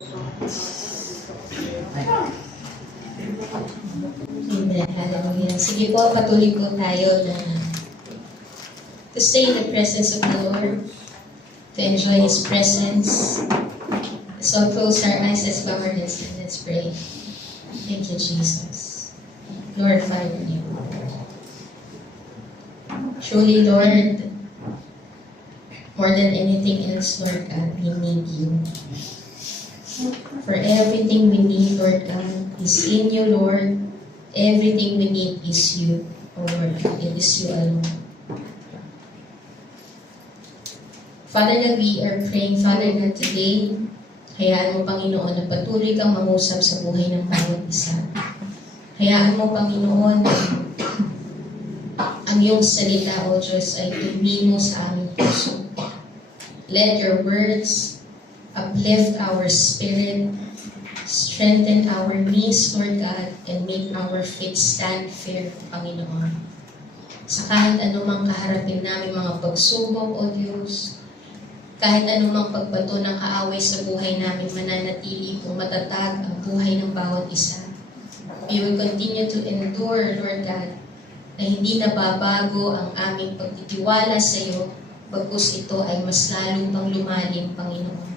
Amen. Hallelujah. Sige po, patuloy po tayo na to stay in the presence of the Lord, to enjoy His presence. So close our eyes, let's bow our heads and let's pray. Thank you, Jesus. Glorify your name. Truly, Lord, more than anything else, Lord God, we need you. For everything we need, Lord God, is in you, Lord. Everything we need is you, O Lord. It is you alone. Father God, we are praying, Father God, today, hayaan mo, Panginoon, na patuloy kang mangusap sa buhay ng bawat isa. Hayaan mo, Panginoon, ang iyong salita, O Diyos, ay tumino sa aming puso. Let your words uplift our spirit, strengthen our knees, Lord God, and make our feet stand firm, Panginoon. Sa kahit anumang kaharapin namin mga pagsubok, O Diyos, kahit anumang pagbato ng kaaway sa buhay namin, mananatili o matatag ang buhay ng bawat isa. We will continue to endure, Lord God, na hindi nababago ang aming pagtitiwala sa iyo, bagkus ito ay mas lalo pang lumalim, Panginoon.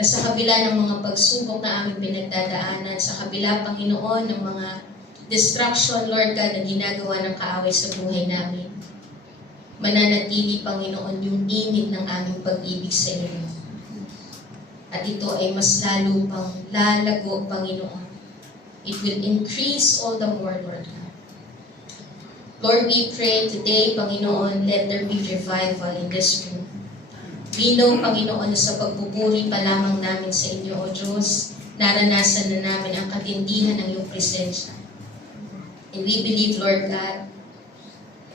Sa kabila ng mga pagsubok na aming pinagdadaanan, sa kabila, Panginoon, ng mga distraction, Lord God, na ginagawa ng kaaway sa buhay namin, mananatili, Panginoon, yung init ng aming pag-ibig sa iyo. At ito ay mas lalo pang lalago, Panginoon. It will increase all the more, Lord God. Lord, we pray today, Panginoon, let there be revival in this room. We know, Panginoon, na sa pagpupuri pa lamang namin sa inyo, O Diyos, naranasan na namin ang katindihan ng iyong presensya. And we believe, Lord God,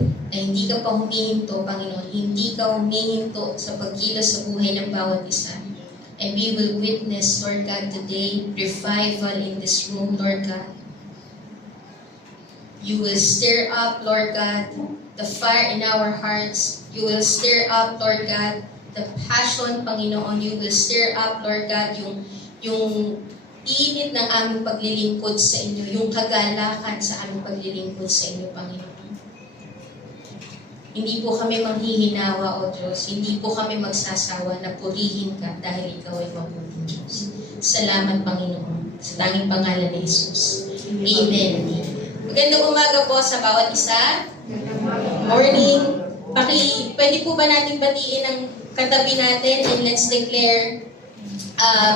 na hindi ka pa humihinto, Panginoon, hindi ka humihinto sa pagkilos sa buhay ng bawat isa. And we will witness, Lord God, today, revival in this room, Lord God. You will stir up, Lord God, the fire in our hearts. You will stir up, Lord God, the passion, Panginoon. You will stir up, Lord God, yung init ng aming paglilingkod sa inyo, yung kagalakan sa aming paglilingkod sa inyo, Panginoon. Hindi po kami manghihinawa, O Diyos. Hindi po kami magsasawa na purihin ka dahil ikaw ay mabuting Diyos. Salamat, Panginoon, sa tanging pangalan ni Jesus. Amen. Magandang umaga po sa bawat isa. Morning. Pwede po ba natin batiin ang katabi natin and let's declare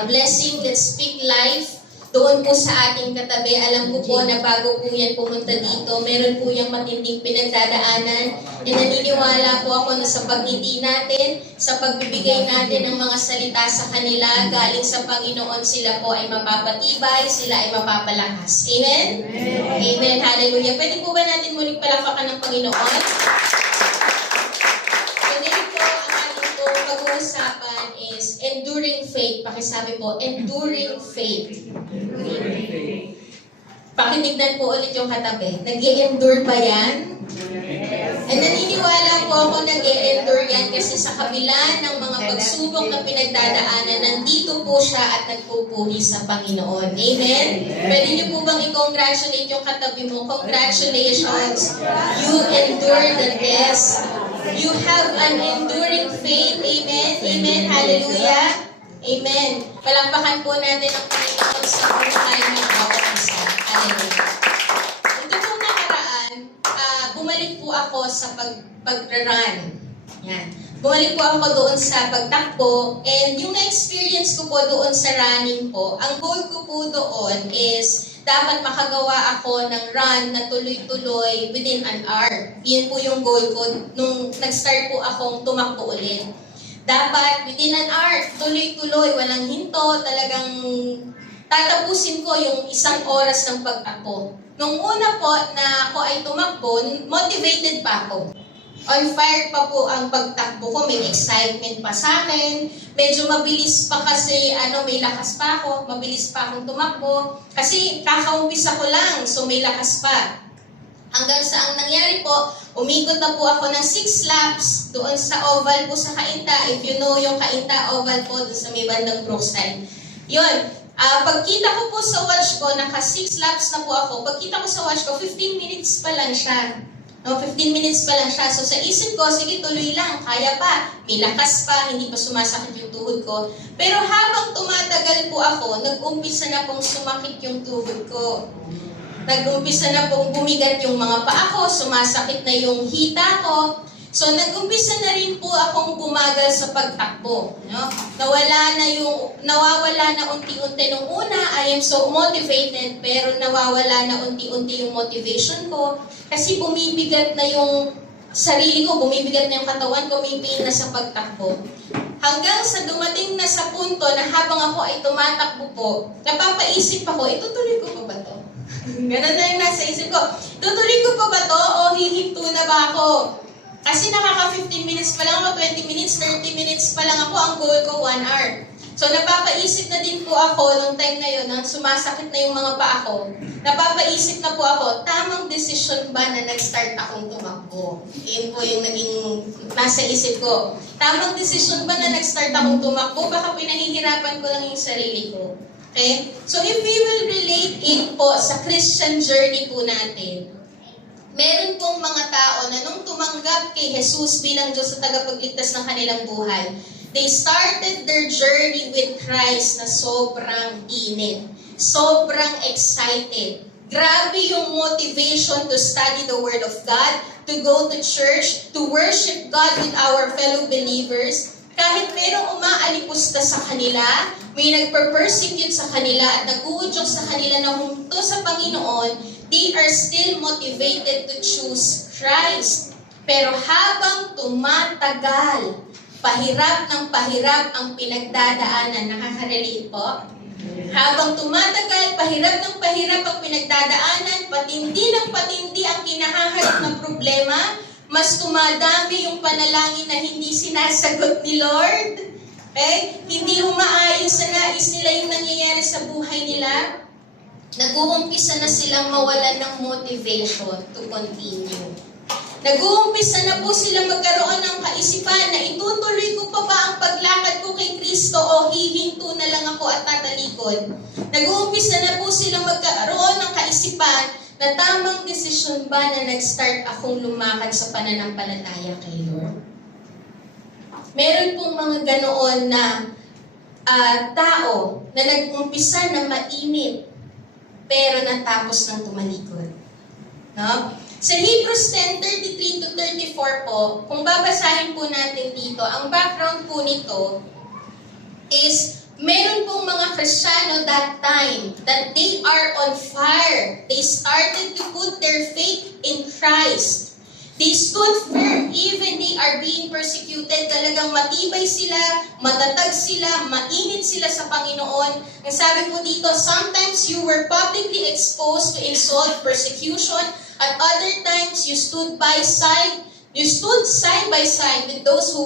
blessing, let's speak life doon po sa ating katabi. Alam ko po na bago po yan pumunta dito, meron po yung matinding pinagdadaanan. And naniniwala po ako na sa pagngiti natin, sa pagbibigay natin ng mga salita sa kanila, galing sa Panginoon, sila po ay mapapatibay, sila ay mapapalakas. Amen? Amen. Amen. Hallelujah. Pwede po ba natin muling palakpakan ng Panginoon? Pag-uusapan is enduring faith. Pakisabi po, enduring faith. Pakitignan po ulit yung katabi. Nag-i-endure ba yan? And naniniwala po ako nag-i-endure yan kasi sa kabila ng mga pagsubok na pinagdadaanan, nandito po siya at nagpupuri sa Panginoon. Amen? Pwede niyo po bang i-congratulate yung katabi mo? Congratulations! You endure the test. You have an enduring faith. Amen? Amen? Hallelujah? Amen. Palakpakan po natin ang Panginoon sa buhay ng bawat isa. Hallelujah. Ito pong nakaraan, bumalik po ako sa pag-run. Yan. Bumalik po ako doon sa pagtakbo, and yung na-experience ko po doon sa running po, ang goal ko po doon is dapat makagawa ako ng run na tuloy-tuloy within an hour. Yun po yung goal ko nung nag-start po akong tumakbo ulit. Dapat within an hour, tuloy-tuloy, walang hinto, talagang tatapusin ko yung 1 oras ng pagtakbo. Nung una po na ako ay tumakbo, motivated pa ako. On fire pa po ang pagtakbo ko, may excitement pa sa akin. Medyo mabilis pa kasi, may lakas pa ako, mabilis pa akong tumakbo. Kasi kakaumpisa ko lang, so may lakas pa. Hanggang sa ang nangyari po, umikot na po ako ng 6 laps doon sa oval po sa Cainta. If you know yung Cainta oval po, doon sa may bandang Brookside. Yun. Pagkita ko po sa watch ko, naka 6 laps na po ako. Pagkita ko sa watch ko, 15 minutes pa lang siya. No, 15 minutes pa lang siya. So sa isip ko, sige tuloy lang, kaya pa, may lakas pa, hindi pa sumasakit yung tuhod ko. Pero habang tumatagal po ako, nag-umpisa na pong sumakit yung tuhod ko. Nag-umpisa na pong bumigat yung mga paa ko, sumasakit na yung hita ko. So, nag-umpisa na rin po akong bumagal sa pagtakbo. No? Nawawala na unti-unti nung una. I am so motivated, pero nawawala na unti-unti yung motivation ko. Kasi bumibigat na yung sarili ko, bumibigat na yung katawan ko, may pain na sa pagtakbo. Hanggang sa dumating na sa punto na habang ako ay tumatakbo po, napapaisip ako, itutuloy ko pa ba to? Ganun na yung nasa isip ko. Tutuloy ko pa ba to o hihinto na ba ako? Kasi nakaka 15 minutes pa lang ako, 20 minutes, 30 minutes pa lang ako, ang goal ko 1 hour. So napapaisip na din po ako nung time na yun, nang sumasakit na yung mga paa ko, napapaisip na po ako, tamang decision ba na nag-start akong tumakbo? Yun po yung naging nasa isip ko. Tamang decision ba na nag-start akong tumakbo? Baka pinahihirapan ko lang yung sarili ko. Okay? So if we will relate it po sa Christian journey po natin, meron pong mga tao na nung tumanggap kay Jesus bilang Diyos sa tagapagligtas ng kanilang buhay, they started their journey with Christ na sobrang init, sobrang excited. Grabe yung motivation to study the Word of God, to go to church, to worship God with our fellow believers. Kahit merong umaalipusta sa kanila, may nagper-persecute sa kanila at nag-uudyok sa kanila na huminto sa Panginoon, they are still motivated to choose Christ. Pero habang tumatagal, pahirap ng pahirap ang pinagdadaanan. Nakaka-relate po? Habang tumatagal, pahirap ng pahirap ang pinagdadaanan, patindi ng patindi ang kinahaharap ng problema, mas tumadami yung panalangin na hindi sinasagot ni Lord. Okay? Hindi umaayos sa nais nila yung nangyayari sa buhay nila. Nag-uumpisa na silang mawalan ng motivation to continue. Nag-uumpisa na po silang magkaroon ng kaisipan na itutuloy ko pa ba ang paglakad ko kay Kristo o hihinto na lang ako at tatalikod. Nag-uumpisa na po silang magkaroon ng kaisipan na tamang desisyon ba na nag-start akong lumakad sa pananampalataya kay Lord. Meron pong mga ganoon na tao na nag-umpisa na mainit pero natapos ng tumalikod. No? Sa Hebrews 10:33 to 34 po, kung babasahin po natin dito, ang background po nito is meron pong mga Kristiyano that time that they are on fire. They started to put their faith in Christ. They stood firm even they are being persecuted. Talagang matibay sila, matatag sila, mainit sila sa Panginoon. Ang sabi po dito, sometimes you were publicly exposed to insult, persecution. At other times you stood side by side with those who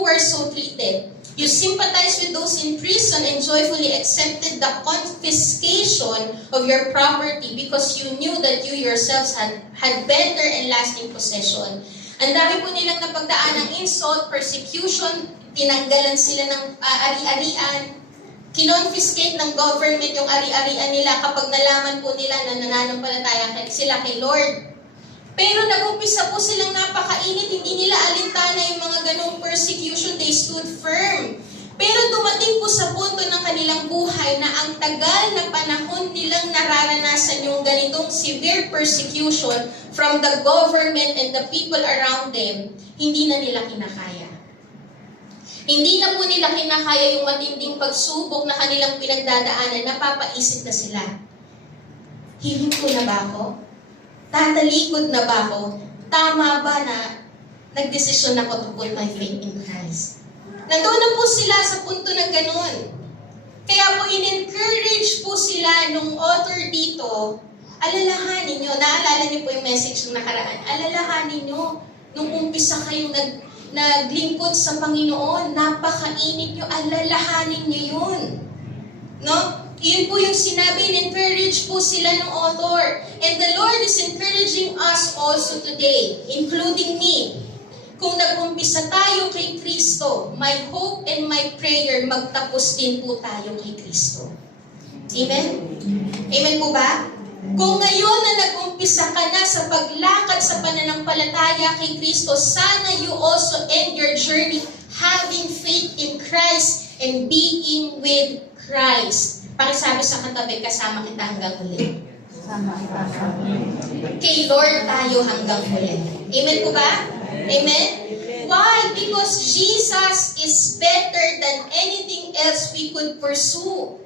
were so treated. You sympathized with those in prison and joyfully accepted the confiscation of your property because you knew that you yourselves had better and lasting possession. Ang dami po nilang napagdaan ng insult, persecution, tinanggalan sila ng ari-arian, kinonfiscate ng government yung ari-arian nila kapag nalaman po nila na nananampalataya sila kay Lord. Pero nag-umpisa po silang napakainit, hindi nila alintana yung mga ganong persecution, they stood firm. Pero dumating po sa punto ng kanilang buhay na ang tagal na panahon nilang nararanasan yung ganitong severe persecution from the government and the people around them, hindi na nila kinakaya. Hindi na po nila kinakaya yung matinding pagsubok na kanilang pinagdadaanan, napapaisip na sila. Hihinto na ba ako? Tatalikod na ba ako? Tama ba na nagdesisyon ako to put my faith in Christ? Nandoon na po sila sa punto ng ganun. Kaya po in-encourage po sila nung author dito, alalahanin nyo, naalala niyo po yung message ng nakaraan, alalahanin nyo, nung umpisa kayong naglingkod sa Panginoon, napakainit nyo, alalahanin nyo yun. No? Yun po yung sinabi, encourage po sila ng author. And the Lord is encouraging us also today, including me. kung nag-umpisa tayo kay Kristo, my hope and my prayer, magtapos din po tayo kay Kristo. Amen? Amen po ba? Kung ngayon na nag-umpisa ka na sa paglakad sa pananampalataya kay Kristo, sana you also end your journey having faith in Christ and being with Christ. Pakisabi sa katabi, kasama kita hanggang huli. Kay Lord tayo hanggang huli. Amen po ba? Amen? Why? Because Jesus is better than anything else we could pursue.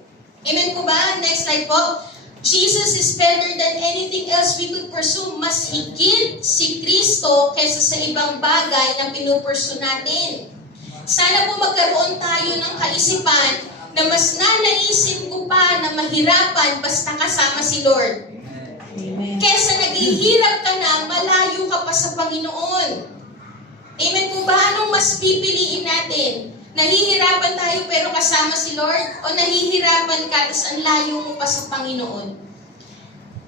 Amen po ba? Next slide po. Jesus is better than anything else we could pursue. Mas higit si Kristo kaysa sa ibang bagay na pinupursu natin. Sana po magkaroon tayo ng kaisipan na mas nanaisip ko pa na mahirapan basta kasama si Lord. Amen. Kesa naghihirap ka na, malayo ka pa sa Panginoon. Amen po ba? Anong mas pipiliin natin? Nahihirapan tayo pero kasama si Lord? O nahihirapan ka tapos ang layo mo pa sa Panginoon?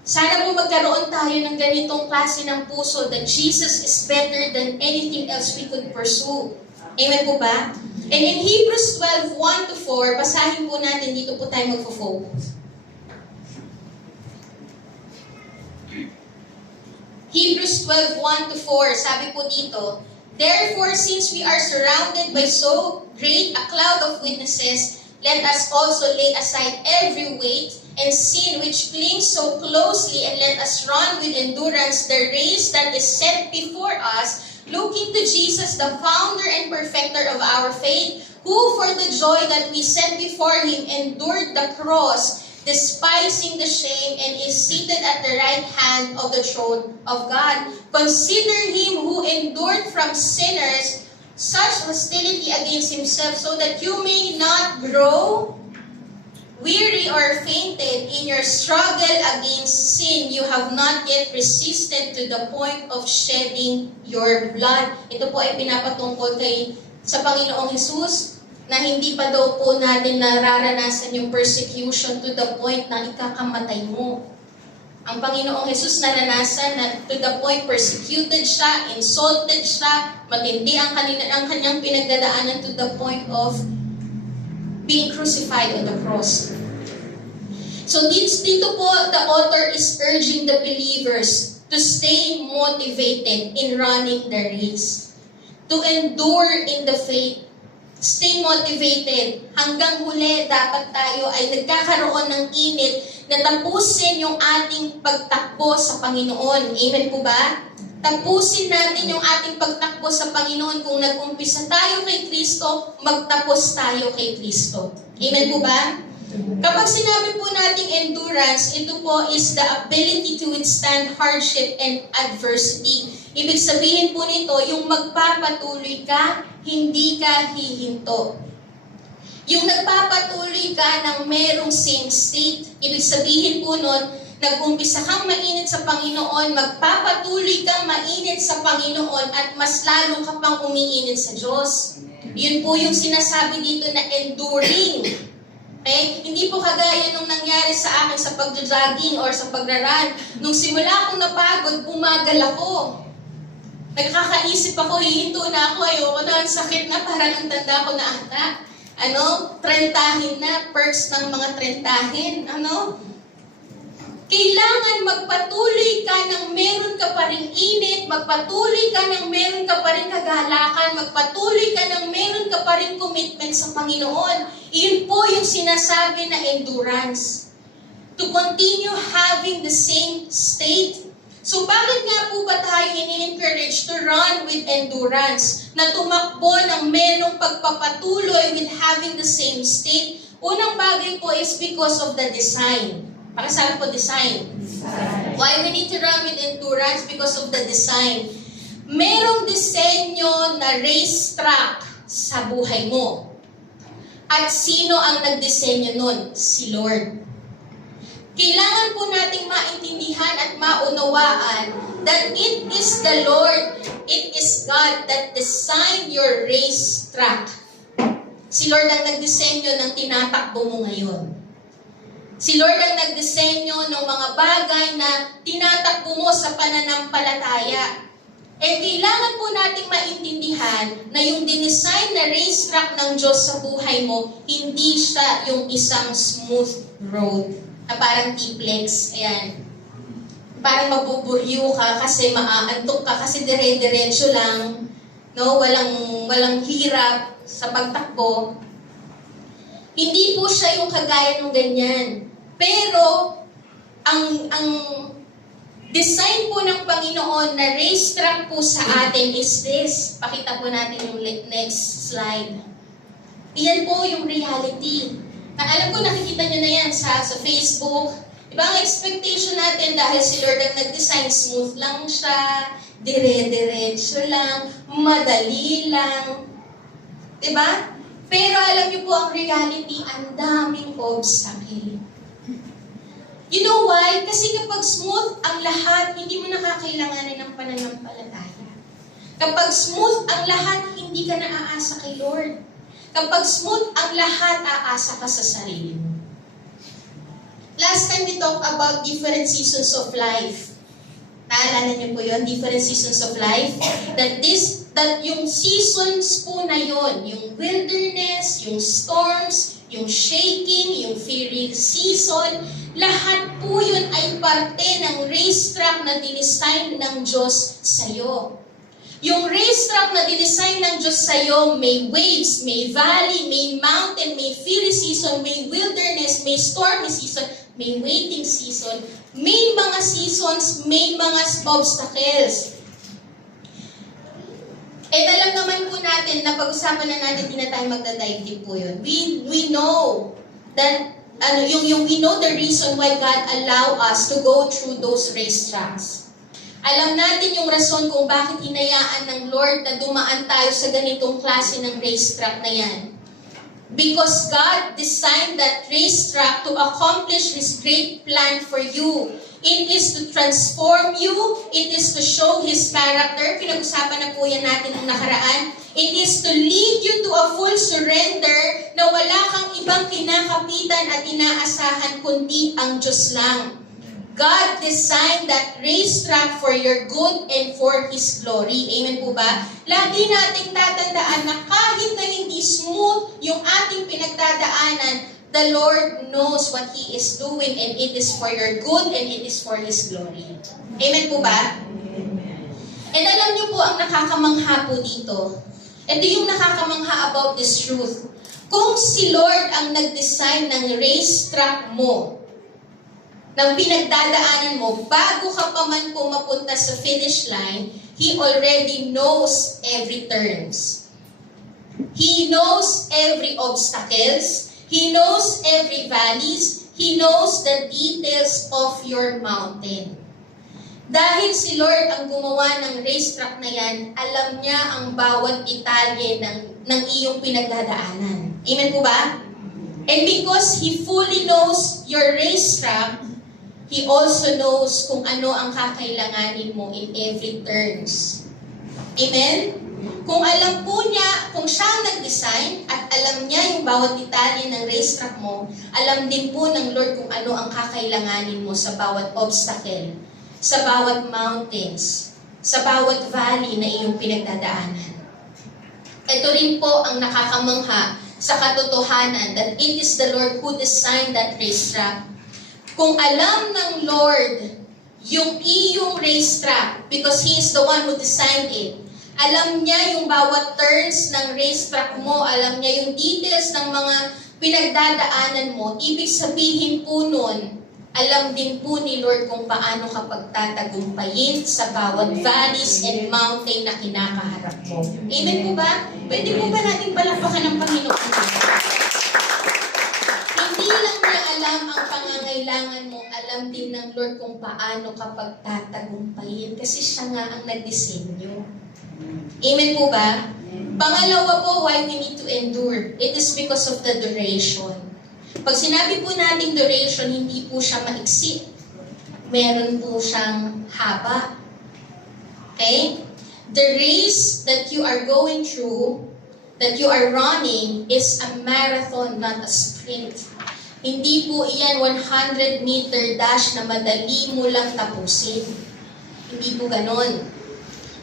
Sana po magkaroon tayo ng ganitong klase ng puso that Jesus is better than anything else we could pursue. Amen po ba? And in Hebrews 12:1-4, basahin po natin, dito po tayo magfo-focus. Hebrews 12:1-4, sabi po dito, therefore, since we are surrounded by so great a cloud of witnesses, let us also lay aside every weight and sin which clings so closely, and let us run with endurance the race that is set before us, looking to Jesus, the founder and perfecter of our faith, who for the joy that we set before him endured the cross, despising the shame, and is seated at the right hand of the throne of God. Consider him who endured from sinners such hostility against himself, so that you may not grow weary or fainted in your struggle against sin. You have not yet resisted to the point of shedding your blood. Ito po ay pinapatungkol sa Panginoong Jesus, na hindi pa daw po natin nararanasan yung persecution to the point na ikakamatay mo. Ang Panginoong Jesus naranasan na to the point persecuted siya, insulted siya, matindi ang kanyang pinagdadaanan to the point of being crucified on the cross. So dito po, the author is urging the believers to stay motivated in running the race, to endure in the faith. Stay motivated. Hanggang huli, dapat tayo ay nagkakaroon ng init na tapusin yung ating pagtakbo sa Panginoon. Amen po ba? Tapusin natin yung ating pagtakbo sa Panginoon. Kung nag-umpisa tayo kay Kristo, magtapos tayo kay Kristo. Amen po ba? Kapag sinabi po nating endurance, ito po is the ability to withstand hardship and adversity. Ibig sabihin po nito, yung magpapatuloy ka, hindi ka hihinto. Yung nagpapatuloy ka ng merong same state, ibig sabihin po nun, nag-umpisa kang mainit sa Panginoon, magpapatuloy kang mainit sa Panginoon, at mas lalo ka pang umiinit sa Diyos. Yun po yung sinasabi dito na enduring. Okay? Hindi po kagaya nung nangyari sa akin sa pag-jogging or sa pagraran. Nung simula akong napagod, bumagal ako. Nagkakaisip ako, hihinto na ako, ayoko na, ang sakit na, parang ang tanda ko na ata. Trentahin na, perks ng mga trentahin. Kailangan magpatuloy ka ng meron ka pa rin init, magpatuloy ka ng meron ka pa rin kagalakan, magpatuloy ka ng meron ka pa rin commitment sa Panginoon. Iyon po yung sinasabi na endurance. To continue having the same state. So bakit nga po ba tayo ini-encourage to run with endurance? Na tumakbo ng merong pagpapatuloy with having the same state? Unang bagay po is because of the design. Pakisabi po, design. Why we need to run with endurance? Because of the design. Merong disenyo na racetrack sa buhay mo. At sino ang nagdisenyo nun? Si Lord. Kailangan po nating maintindihan at maunawaan that it is the Lord, it is God that designed your racetrack. Si Lord ang nagdisenyo ng tinatakbo mo ngayon. Si Lord ang nagdisenyo ng mga bagay na tinatakbo mo sa pananampalataya. Kailangan po nating maintindihan na yung dinesign na racetrack ng Diyos sa buhay mo, hindi siya yung isang smooth road na parang T-Plex. Ayan. Parang mabuburyo ka kasi maaantok ka kasi dire-diretso lang. No? Walang hirap sa pagtakbo. Hindi po siya yung kagaya ng ganyan. Pero, ang design po ng Panginoon na racetrack po sa atin is this. Pakita po natin yung next slide. Iyan po yung reality. Na alam ko nakikita nyo na yan sa Facebook. Diba ang expectation natin dahil si Lord ang nag-design, smooth lang siya, dire-diretso lang, madali lang. Diba? Pero alam niyo po ang reality, ang daming obstacle. You know why? Kasi kapag smooth ang lahat, hindi mo nakakailanganin ng pananampalataya. Kapag smooth ang lahat, hindi ka naaasa kay Lord. Kapag smooth ang lahat, aasa ka sa sarili mo. Last time we talked about different seasons of life. Naalala niyo po yun? Different seasons of life. That yung seasons po na yon, yung wilderness, yung storms, yung shaking, yung fearing season, lahat po yun ay parte ng racetrack na dinesign ng Diyos sa'yo. Yung racetrack na dinesign ng Diyos sa'yo, may waves, may valley, may mountain, may fiery season, may wilderness, may stormy season, may waiting season, may mga seasons, may mga obstacles. Alam naman po natin, na pag-usapan na natin, hindi na tayo magdadive deep po yun. We know that, we know the reason why God allow us to go through those racetracks. Alam natin yung rason kung bakit hinayaan ng Lord na dumaan tayo sa ganitong klase ng racetrack na yan. Because God designed that racetrack to accomplish His great plan for you. It is to transform you. It is to show His character. Pinag-usapan na po yan natin nung nakaraan. It is to lead you to a full surrender na wala kang ibang kinakapitan at inaasahan kundi ang Diyos lang. God designed that racetrack for your good and for His glory. Amen po ba? Lagi nating tatandaan na kahit na hindi smooth yung ating pinagdadaanan, the Lord knows what He is doing and it is for your good and it is for His glory. Amen po ba? And alam niyo po ang nakakamangha po dito. Ito yung nakakamangha about this truth. Kung si Lord ang nag-design ng racetrack mo, ng pinagdadaanan mo, bago ka pa man po mapunta sa finish line, He already knows every turns. He knows every obstacles. He knows every valleys. He knows the details of your mountain. Dahil si Lord ang gumawa ng racetrack na yan, alam niya ang bawat detalye ng iyong pinagdadaanan. Amen po ba? And because He fully knows your racetrack, He also knows kung ano ang kakailanganin mo in every turns. Amen? Kung alam po niya, kung siya ang nag-design at alam niya yung bawat detalye ng racetrack mo, alam din po ng Lord kung ano ang kakailanganin mo sa bawat obstacle, sa bawat mountains, sa bawat valley na iyong pinagdadaanan. Ito rin po ang nakakamangha sa katotohanan that it is the Lord who designed that racetrack. Kung alam ng Lord yung iyong racetrack, because He is the one who designed it, alam niya yung bawat turns ng racetrack mo, alam niya yung details ng mga pinagdadaanan mo, ibig sabihin po nun, alam din po ni Lord kung paano ka pagtatagumpayin sa bawat valleys and mountain na kinakaharap mo. Amen po ba? Pwede po ba natin palakpakan ng Panginoon? Hindi lang niya alam ang pangangailangan mo, alam din ng Lord kung paano ka pagtatagumpayin kasi siya nga ang nagdisenyo. Amen po ba? Pangalawa po, why we need to endure. It is because of the duration. Pag sinabi po nating duration, hindi po siya maiksi. Meron po siyang haba. Okay? The race that you are going through, that you are running, is a marathon, not a sprint. Hindi po iyan 100-meter dash na madali mo lang tapusin. Hindi po ganon.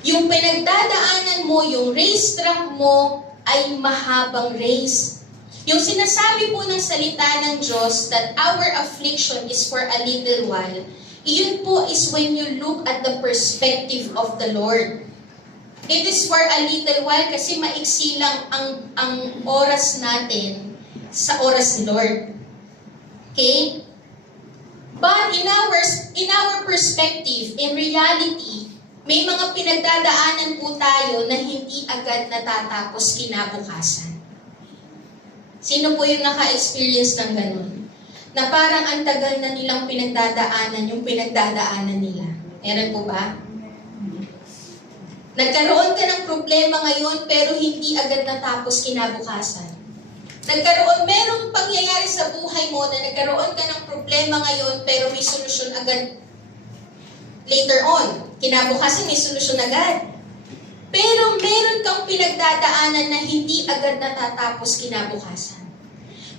Yung pinagdadaanan mo, yung racetrack mo, ay mahabang race. Yung sinasabi po ng salita ng Diyos that our affliction is for a little while, iyon po is when you look at the perspective of the Lord. It is for a little while kasi maiksi lang ang oras natin sa oras ni Lord. Okay? But in our perspective, in reality, may mga pinagdadaanan po tayo na hindi agad natatapos kinabukasan. Sino po yung naka-experience ng ganun? Na parang ang tagal na nilang pinagdadaanan yung pinagdadaanan nila. Meron po ba? Nagkaroon ka ng problema ngayon pero hindi agad natapos kinabukasan. Merong pangyayari sa buhay mo na nagkaroon ka ng problema ngayon pero may solusyon agad later on. Kinabukasan may solusyon agad. Pero meron kang pinagdadaanan na hindi agad natatapos kinabukasan.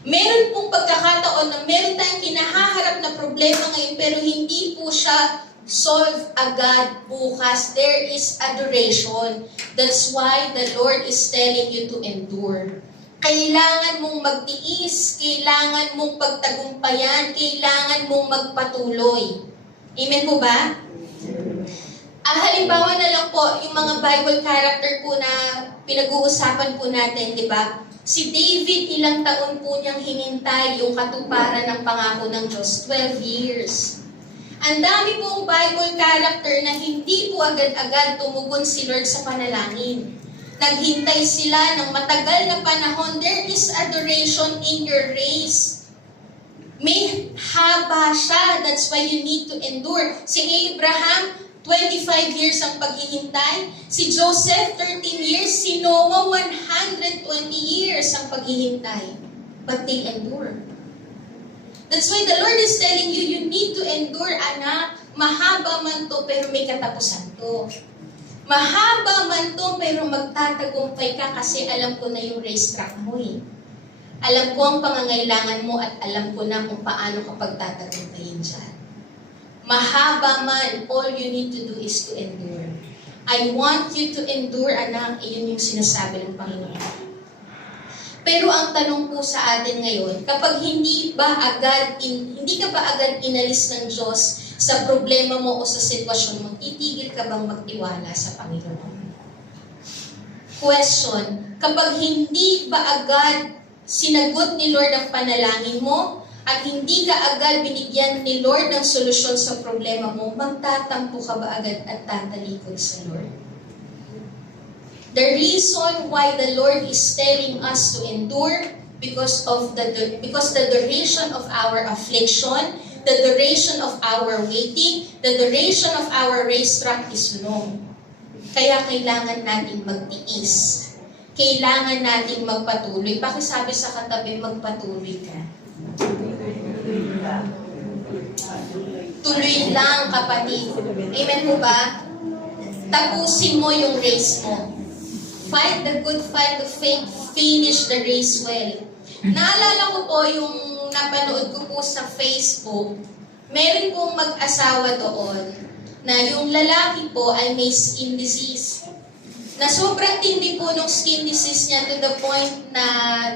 Meron pong pagkakataon na meron tayong kinahaharap na problema ngayon pero hindi po siya solve agad bukas. There is a duration. That's why the Lord is telling you to endure. Kailangan mong magtiis, kailangan mong pagtagumpayan, kailangan mong magpatuloy. Amen po ba? Halimbawa na lang po, yung mga Bible character po na pinag-uusapan po natin, di ba? Si David, ilang taon po niyang hinintay yung katuparan ng pangako ng Diyos? 12 years. Ang dami pong Bible character na hindi po agad-agad tumugon si Lord sa panalangin. Naghintay sila ng matagal na panahon. There is a duration in your race. May haba siya. That's why you need to endure. Si Abraham, 25 years ang paghihintay. Si Joseph, 13 years. Si Noah, 120 years ang paghihintay. But they endure. That's why the Lord is telling you, you need to endure, anak. Mahaba man to, pero may katapusan to. Mahaba man to, pero magtatagumpay ka kasi alam ko na yung racetrack mo eh. Alam ko ang pangangailangan mo at alam ko na kung paano ka pagtatagumpayin dyan. Mahaba man, all you need to do is to endure. I want you to endure, anak. Iyon yung sinasabi ng Panginoon. Pero ang tanong po sa atin ngayon, kapag hindi ka ba agad inalis ng Diyos sa problema mo o sa sitwasyon mo, titigil ka bang magtiwala sa Panginoon? Question, kapag hindi ba agad sinagot ni Lord ang panalangin mo, at hindi ka agad binigyan ni Lord ng solusyon sa problema mo, magtatampo ka ba agad at tatalikod sa Lord? The reason why the Lord is telling us to endure because the duration of our affliction, the duration of our waiting, the duration of our racetrack is long. Kaya kailangan nating magtiis. Kailangan nating magpatuloy. Pakisabi sa katabi, magpatuloy ka. Tuloy lang, kapatid. Amen po ba? Tapusin mo yung race mo. Fight the good fight of faith. Finish the race well. Naalala ko po yung napanood ko po sa Facebook. Meron pong mag-asawa doon na yung lalaki po ay may skin disease. Na sobrang tindi po ng skin disease niya to the point na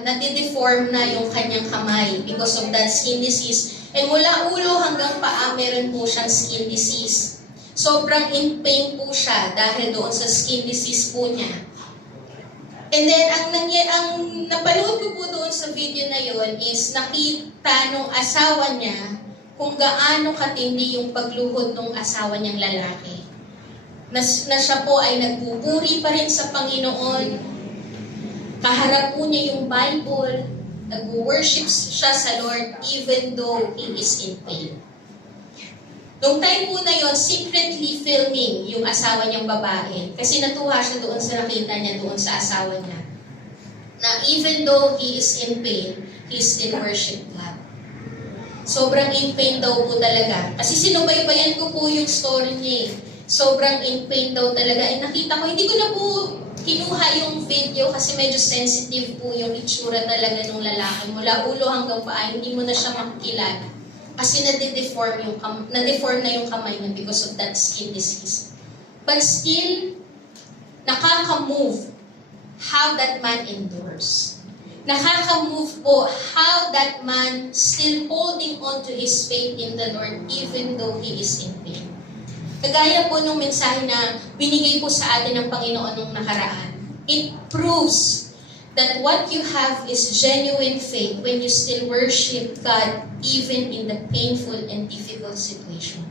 nadideform na yung kanyang kamay because of that skin disease. And mula ulo hanggang paa, meron po siyang skin disease. Sobrang in pain po siya dahil doon sa skin disease po niya. And then, ang napanood ko po doon sa video na yon is nakita nung asawa niya kung gaano katindi yung pagluhod ng asawa niyang lalaki. Na siya po ay nagpupuri pa rin sa Panginoon. Kaharap po niya yung Bible. Nag-worship siya sa Lord even though he is in pain. Noong time po na yon, secretly filming yung asawa niyang babae. Kasi natuwa siya doon sa nakita niya doon sa asawa niya. Na even though he is in pain, he still worship God. Sobrang in pain daw po talaga. Kasi sinubaybayan ko po yung story niya eh. Sobrang in pain daw talaga. Eh, nakita ko, hindi ko na po kinuha yung video kasi medyo sensitive po yung itsura talaga ng lalaki. Mula ulo hanggang paa, hindi mo na siya makikilala. Kasi na-deform na yung kamay niya because of that skin disease. But still, nakaka-move how that man endures. Nakaka-move po how that man still holding on to his faith in the Lord even though he is in pain. Kagaya po nung mensahe na binigay po sa atin ng Panginoon nung nakaraan. It proves that what you have is genuine faith when you still worship God even in the painful and difficult situation.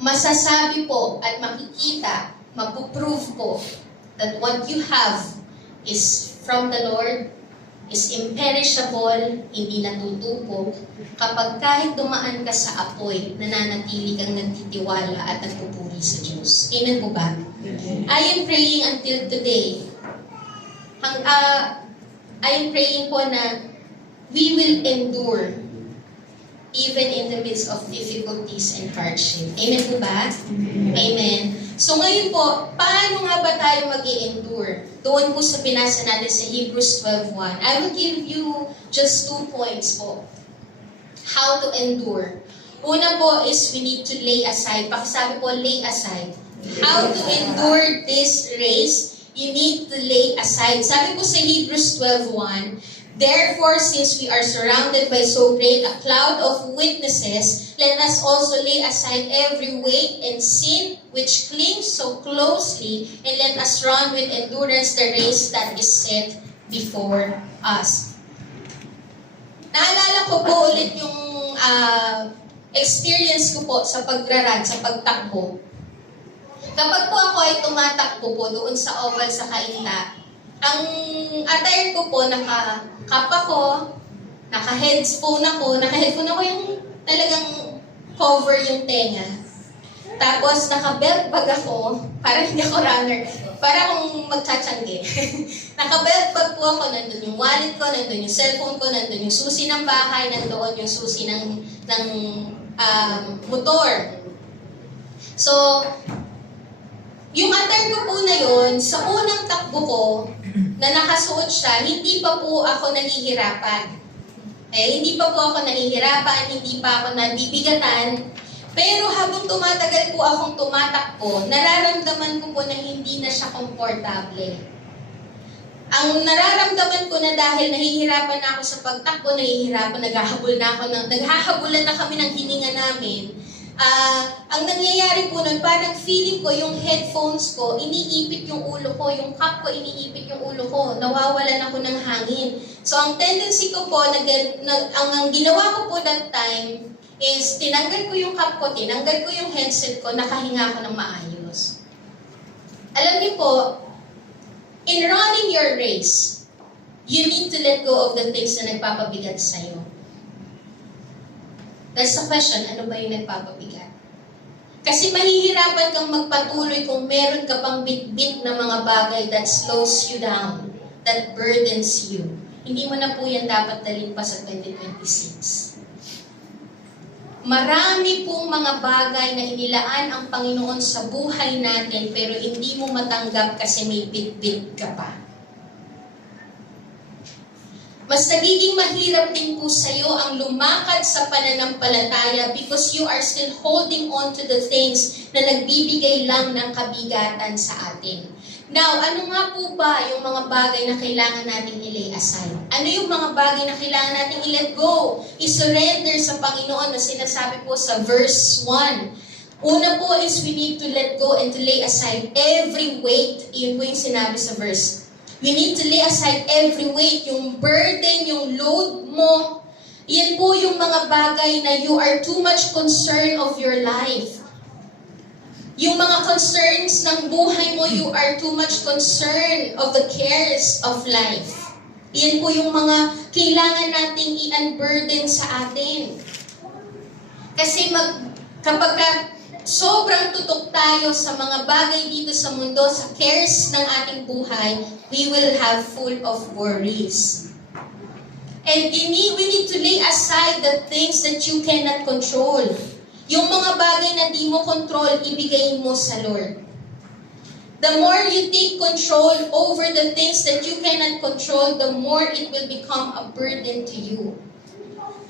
Masasabi po at makikita, mapuprove po that what you have is from the Lord, is imperishable, hindi natutubog, kapag kahit dumaan ka sa apoy, nananatili kang nagtitiwala at nagpupuri sa Diyos. Amen po ba? I am praying until today. I am praying po na we will endure even in the midst of difficulties and hardship. Amen po ba? Amen. So ngayon po, paano nga ba tayo mag-i-endure? Doon po sa binasa natin sa Hebrews 12:1. I will give you just 2 points po. How to endure. Una po is we need to lay aside. Pakisabi po, lay aside. How to endure this race, you need to lay aside. Sabi po sa Hebrews 12:1, therefore, since we are surrounded by so great a cloud of witnesses, let us also lay aside every weight and sin which clings so closely, and let us run with endurance the race that is set before us. Naalala ko po ulit yung experience ko po sa pagrarun, sa pagtakbo. Kapag po ako ay tumatakbo po doon sa oval sa Kainta, ang attire ko po, naka-cap ako, naka-headphone ako yung talagang cover yung tenga. Tapos naka-belt bag ako, para hindi ako runner, para akong magtsatsyangge. Naka-belt bag po ako, nandun yung wallet ko, nandun yung cellphone ko, nandun yung susi ng bahay, nandun yung susi ng motor. So, yung attire ko po na yun, sa unang takbo ko, na nakasuot siya, hindi pa po ako nahihirapan. Hindi pa po ako nahihirapan, hindi pa ako nabibigatan. Pero habang tumatagal po akong tumatakbo, nararamdaman ko po na hindi na siya komportable. Ang nararamdaman ko na dahil nahihirapan na ako sa pagtakbo, naghahabulan na kami ng hininga namin. Ang nangyayari po nun, parang feeling ko yung headphones ko, iniipit yung ulo ko, yung cap ko, iniipit yung ulo ko, nawawalan ako ng hangin. So ang tendency ko po, ang ginawa ko po that time, is tinanggal ko yung cap ko, tinanggal ko yung headset ko, nakahinga ako ng maayos. Alam niyo po, in running your race, you need to let go of the things na nagpapabigat sa'yo. That's the question, ano ba yung nagpapabigat? Kasi mahihirapan kang magpatuloy kung meron ka pang bit-bit na mga bagay that slows you down, that burdens you. Hindi mo na po yan dapat dalhin pa sa 2026. Marami pong mga bagay na inilaan ang Panginoon sa buhay natin pero hindi mo matanggap kasi may bit-bit ka pa. Mas nagiging mahirap din po sa iyo ang lumakad sa pananampalataya because you are still holding on to the things na nagbibigay lang ng kabigatan sa atin. Now, ano nga po ba yung mga bagay na kailangan nating i-lay aside? Ano yung mga bagay na kailangan nating i-let go? I-surrender sa Panginoon na sinasabi po sa verse 1. Una po is we need to let go and to lay aside every weight. Iyon po yung sinabi sa verse. We need to lay aside every weight, yung burden, yung load mo. Yan po yung mga bagay na you are too much concerned of your life. Yung mga concerns ng buhay mo, you are too much concerned of the cares of life. Yan po yung mga kailangan nating i-unburden sa atin. Kasi kapag sobrang tutok tayo sa mga bagay dito sa mundo, sa cares ng ating buhay, we will have full of worries. And we need to lay aside the things that you cannot control. Yung mga bagay na di mo control, ibigay mo sa Lord. The more you take control over the things that you cannot control, the more it will become a burden to you.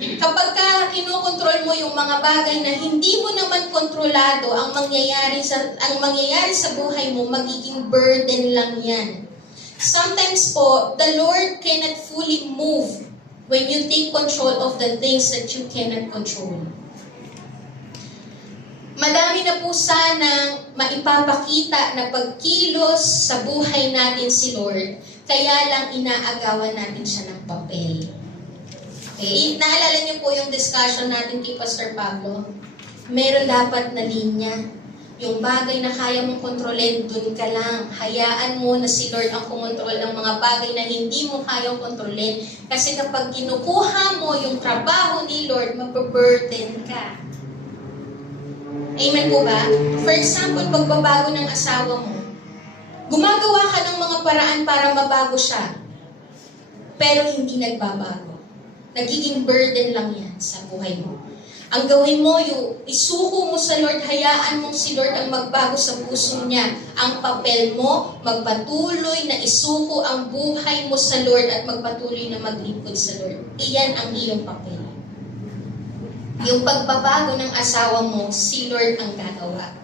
Kapag kinokontrol mo yung mga bagay na hindi mo naman kontrolado, ang mangyayari sa buhay mo, magiging burden lang yan. Sometimes po, the Lord cannot fully move when you take control of the things that you cannot control. Madami na po sanang maipapakita na pagkilos sa buhay natin si Lord, kaya lang inaagawan natin siya ng papel. Okay? Naalala niyo po yung discussion natin kay Pastor Pablo? Meron dapat na linya. Yung bagay na kaya mong kontrolin, dun ka lang. Hayaan mo na si Lord ang kumontrol ng mga bagay na hindi mo kayang kontrolin. Kasi kapag kinukuha mo yung trabaho ni Lord, mababurden ka. Amen po ba? For example, pagbabago ng asawa mo, gumagawa ka ng mga paraan para mabago siya. Pero hindi nagbabago. Nagiging burden lang yan sa buhay mo. Ang gawin mo, yung isuko mo sa Lord, hayaan mong si Lord ang magbago sa puso niya. Ang papel mo, magpatuloy na isuko ang buhay mo sa Lord at magpatuloy na maglingkod sa Lord. Iyan ang iyong papel. Yung pagbabago ng asawa mo, si Lord ang gagawa.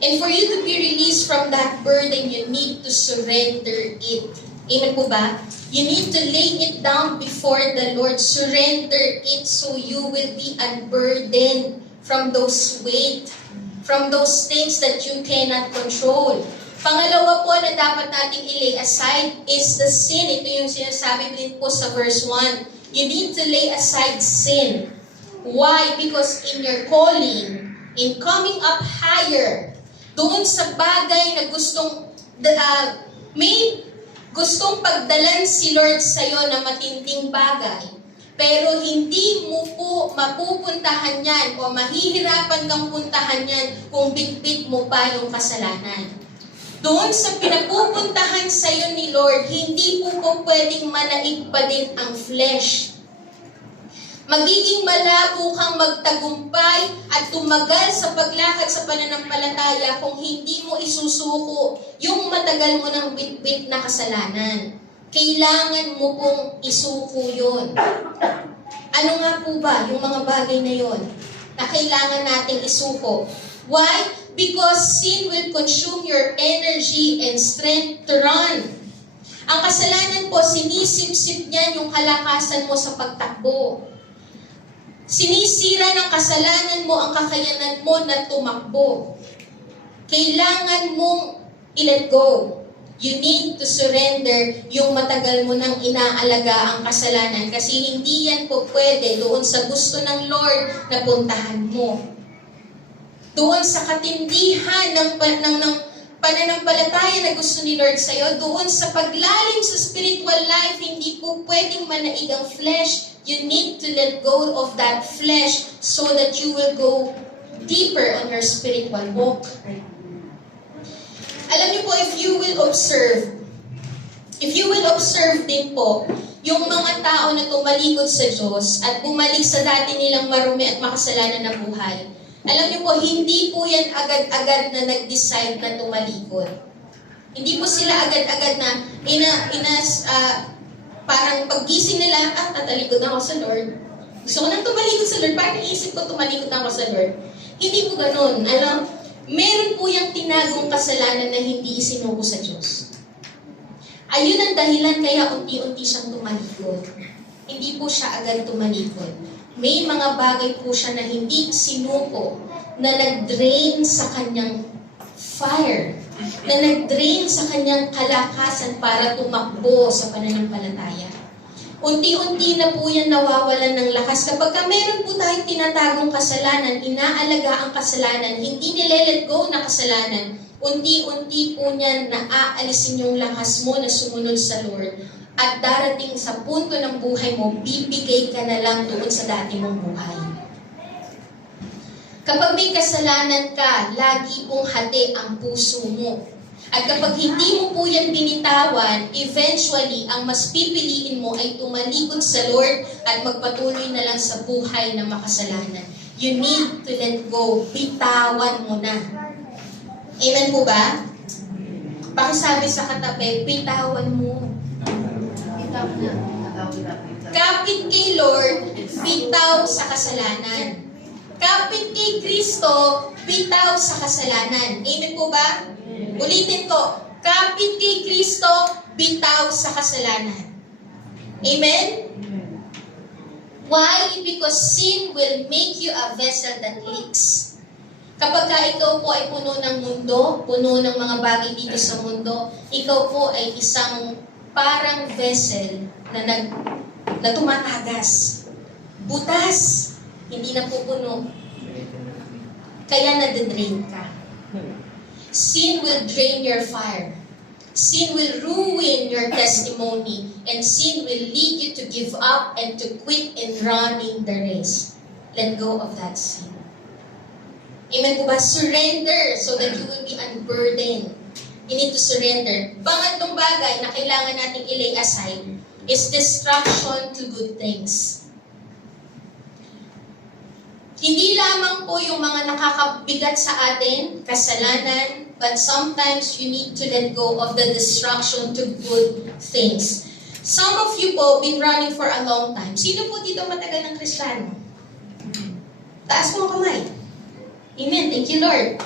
And for you to be released from that burden, you need to surrender it. Amen po ba? You need to lay it down before the Lord. Surrender it so you will be unburdened from those weight, from those things that you cannot control. Pangalawa po na dapat nating i-lay aside is the sin. Ito yung sinasabi din po sa verse 1. You need to lay aside sin. Why? Because in your calling, in coming up higher, doon sa bagay na may gustong pagdalan si Lord sa'yo na matinding bagay, pero hindi mo po mapupuntahan yan o mahihirapan kang puntahan yan kung bitbit mo pa yung kasalanan. Doon sa pinapupuntahan sa'yo ni Lord, hindi po pwedeng manaig pa din ang flesh. Magiging malabo kang magtagumpay at tumagal sa paglakad sa pananampalataya kung hindi mo isusuko yung matagal mo ng bitbit na kasalanan. Kailangan mo pong isuko yun. Ano nga po ba yung mga bagay na yon na kailangan nating isuko? Why? Because sin will consume your energy and strength to run. Ang kasalanan po, sinisip-sip niyan yung kalakasan mo sa pagtakbo. Sinisira ng kasalanan mo ang kakayanan mo na tumakbo. Kailangan mong i-let go. You need to surrender yung matagal mo nang inaalaga ang kasalanan kasi hindi yan po pwede doon sa gusto ng Lord na puntahan mo. Doon sa katindihan ng pananampalataya na gusto ni Lord sa'yo, doon sa paglalim sa spiritual life, hindi po pwedeng manaig ang flesh. You need to let go of that flesh so that you will go deeper on your spiritual walk. Alam niyo po, if you will observe din po, yung mga tao na tumalikod sa Diyos at bumalik sa dati nilang marumi at makasalanan na buhay, alam niyo po, hindi po yan agad-agad na nag-decide na tumalikod. Hindi po sila agad-agad na parang paggising nila, tatalikod na ako sa Lord. Gusto ko nang tumalikod sa Lord, parang naisip ko tumalikod na ako sa Lord. Hindi po ganun. Meron po yung tinagong kasalanan na hindi isinuko sa Diyos. Ayun ang dahilan kaya unti-unti siyang tumalikod. Hindi po siya agad tumalikod. May mga bagay po siya na hindi sinuko, na nag-drain sa kanyang fire, na nag-drain sa kanyang kalakasan para tumakbo sa pananampalataya. Unti-unti na po yan nawawalan ng lakas. Kapag meron po tayong tinatagong kasalanan, inaalaga ang kasalanan, hindi nile-let go na kasalanan, unti-unti po niyan naaalisin yung lakas mo na sumunod sa Lord. At darating sa punto ng buhay mo, bibigay ka na lang doon sa dati mong buhay. Kapag may kasalanan ka, lagi pong hati ang puso mo. At kapag hindi mo po yan binitawan, eventually, ang mas pipiliin mo ay tumalikod sa Lord at magpatuloy na lang sa buhay na makasalanan. You need to let go. Bitawan mo na. Amen po ba? Pakisabi sa katabi, bitawan mo. Kapit kay Lord, bitawan bitaw sa kasalanan. Kapit kay Kristo, bitaw sa kasalanan. Amen po ba? Ulitin ko, kapit kay Kristo, bitaw sa kasalanan. Amen? Why? Because sin will make you a vessel that leaks. Kapag ikaw po ay puno ng mundo, puno ng mga bagay dito sa mundo, ikaw po ay isang parang vessel na tumatagas. Butas. Hindi na pupuno. Kaya nade-drain ka. Sin will drain your fire. Sin will ruin your testimony. And sin will lead you to give up and to quit in running the race. Let go of that sin. Amen po ba? Surrender so that you will be unburdened. You need to surrender. Pangatlong bagay na kailangan nating ilay aside is distraction to good things. Hindi lamang po yung mga nakakabigat sa atin, kasalanan, but sometimes you need to let go of the distraction to good things. Some of you po been running for a long time. Sino po dito matagal ng Kristiyano? Taas mo ang kamay. Amen. Thank you, Lord.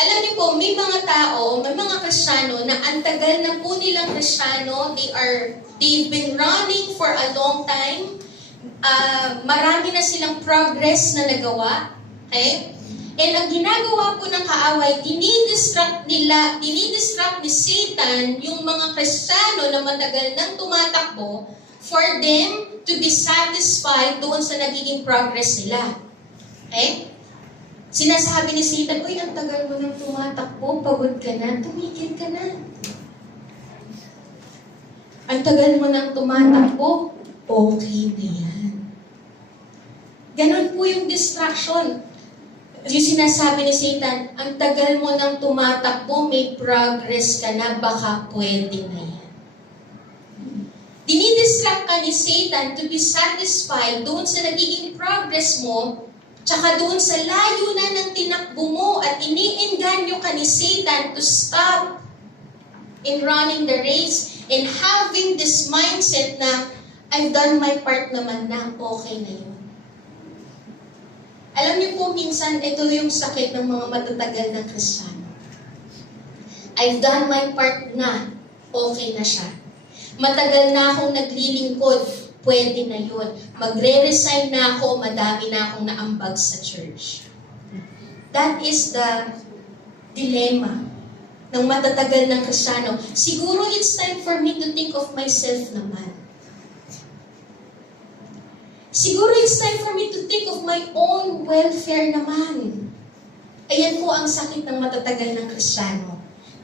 Alam niyo po, may mga tao, may mga Kristiyano na ang tagal na po nilang Kristiyano, they've been running for a long time. Marami na silang progress na nagawa. Okay? And ang ginagawa po ng kaaway, dinidistract ni Satan yung mga Kristiyano na matagal nang tumatakbo for them to be satisfied doon sa nagiging progress nila. Okay? Sinasabi ni Satan, uy, ang tagal mo nang tumatakbo, pagod ka na, tumigil ka na. Ang tagal mo nang tumatakbo, okay na yan. Ganon po yung distraction. Yung sinasabi ni Satan, ang tagal mo nang tumatakbo, may progress ka na, baka pwede na yan. Dinidistract ka ni Satan to be satisfied doon sa nagiging progress mo, tsaka doon sa layunan ng tinakbo mo at iniinganyo ka ni Satan to stop in running the race and having this mindset na, I've done my part naman na, okay na yun. Alam niyo po, minsan, ito yung sakit ng mga matatagal na Kristiyano. I've done my part na, okay na siya. Matagal na akong naglilingkod, pwede na yun. Magre-resign na ako, madami na akong naambag sa church. That is the dilemma ng matatagal ng Kristiyano. Siguro it's time for me to think of myself naman. Siguro it's time for me to think of my own welfare naman. Ayan po ang sakit ng matatagal ng Kristiyano.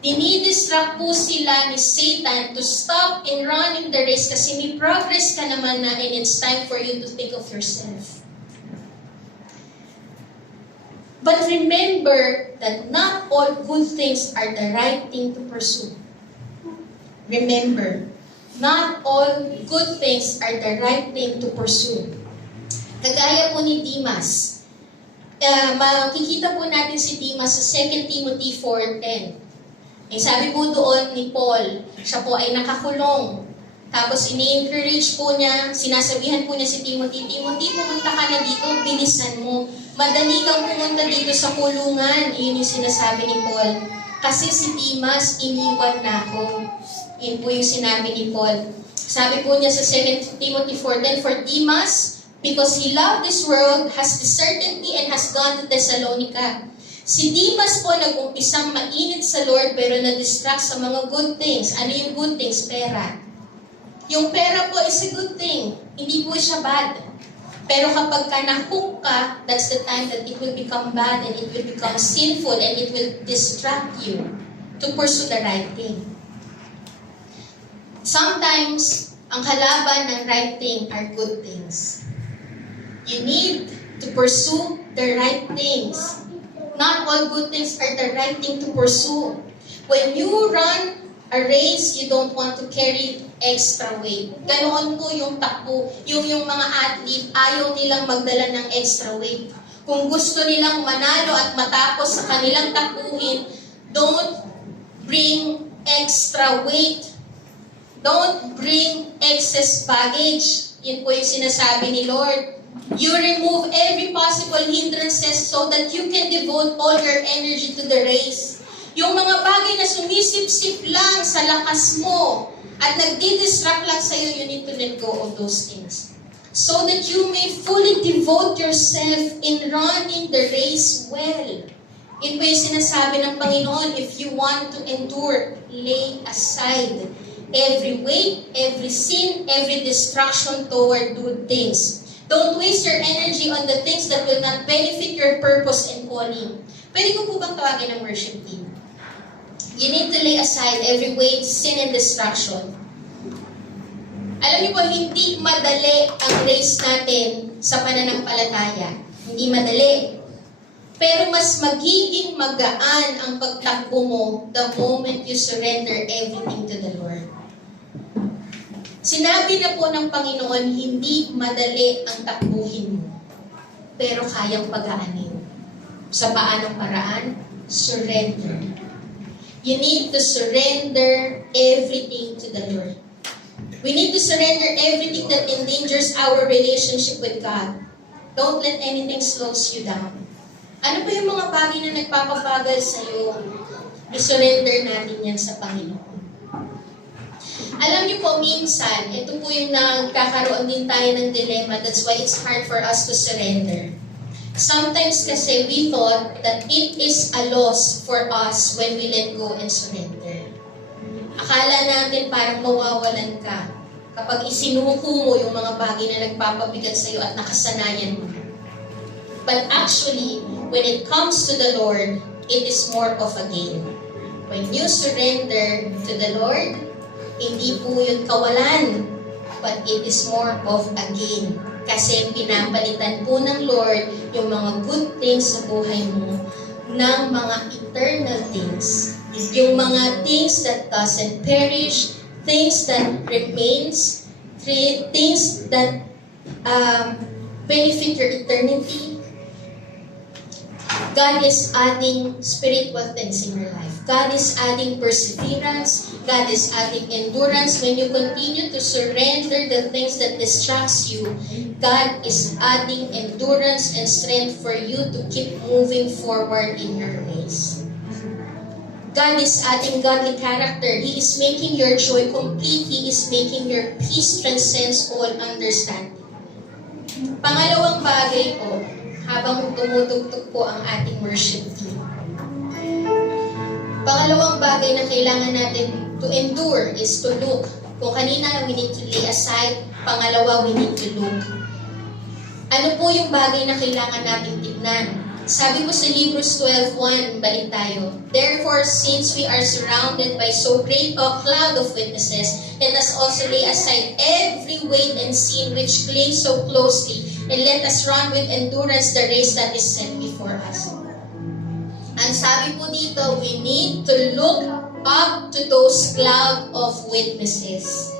Dinidistract po sila ni Satan to stop in running the race kasi may progress ka naman na and it's time for you to think of yourself. But remember that not all good things are the right thing to pursue. Remember, not all good things are the right thing to pursue. Kagaya po ni Demas. Makikita po natin si Demas sa 2 Timothy 4:10. Sabi po doon ni Paul, siya po ay nakakulong. Tapos ini-encourage po niya, sinasabihan po niya si Timothy, Timothy, pumunta ka na dito, bilisan mo. Madali kang pumunta dito sa kulungan. Iyon yung sinasabi ni Paul. Kasi si Demas, iniwan na ako. Yun po yung sinabi ni Paul. Sabi po niya sa 2 Timothy 4:10, for Demas, because he loved this world, has deserted me and has gone to Thessalonica. Si Demas po nag-umpisang mainit sa Lord pero na-distract sa mga good things. Ano yung good things? Pera. Yung pera po is a good thing. Hindi po siya bad. Pero kapag ka na-hook ka, that's the time that it will become bad and it will become sinful and it will distract you to pursue the right thing. Sometimes, ang kalaban ng right thing are good things. You need to pursue the right things. Not all good things are the right thing to pursue. When you run a race, you don't want to carry extra weight. Ganoon po yung takbo. Yung mga athlete, ayaw nilang magdala ng extra weight. Kung gusto nilang manalo at matapos sa kanilang takbuhin, don't bring extra weight. Don't bring excess baggage. Yun po yung sinasabi ni Lord. You remove every possible hindrances so that you can devote all your energy to the race. Yung mga bagay na sumisip-sip lang sa lakas mo at nagdi-distract lang sa'yo, you need to let go of those things. So that you may fully devote yourself in running the race well. Ito yung sinasabi ng Panginoon, if you want to endure, lay aside every weight, every sin, every distraction toward good things. Don't waste your energy on the things that will not benefit your purpose and calling. Pwede ko po bang tawagin ng worship team? You need to lay aside every weight, sin, and distraction. Alam niyo po, hindi madali ang race natin sa pananampalataya. Hindi madali. Pero mas magiging magaan ang pagtakbo mo the moment you surrender everything to the Lord. Sinabi na po ng Panginoon, hindi madali ang takbuhin mo, pero kayang pagaanin. Sa paanong paraan? Surrender. You need to surrender everything to the Lord. We need to surrender everything that endangers our relationship with God. Don't let anything slows you down. Ano ba yung mga bagay na nagpapabagal sa'yo? I-surrender natin yan sa Panginoon. Alam niyo po, minsan, ito po yung nagkakaroon din tayo ng dilemma. That's why it's hard for us to surrender. Sometimes kasi we thought that it is a loss for us when we let go and surrender. Akala natin parang mawawalan ka kapag isinuko mo yung mga bagay na nagpapabigat sa iyo at nakasanayan mo. But actually, when it comes to the Lord, it is more of a gain. When you surrender to the Lord, hindi po yun kawalan, but it is more of a gain. Kasi pinapalitan po ng Lord yung mga good things sa buhay mo ng mga eternal things. Yung mga things that doesn't perish, things that remains, things that benefit your eternity. God is adding spiritual things in your life. God is adding perseverance. God is adding endurance. When you continue to surrender the things that distracts you, God is adding endurance and strength for you to keep moving forward in your race. God is adding godly character. He is making your joy complete. He is making your peace transcends all understanding. Pangalawang bagay po, habang tumutugtog po ang ating worship team. Pangalawang bagay na kailangan natin to endure is to look. Kung kanina we need to lay aside, pangalawa we need to look. Ano po yung bagay na kailangan natin tignan? Sabi po sa Hebrews 12:1, balik tayo. Therefore, since we are surrounded by so great a cloud of witnesses, let us also lay aside every weight and sin which clings so closely, and let us run with endurance the race that is set before us. Ang sabi po dito, we need to look up to those cloud of witnesses.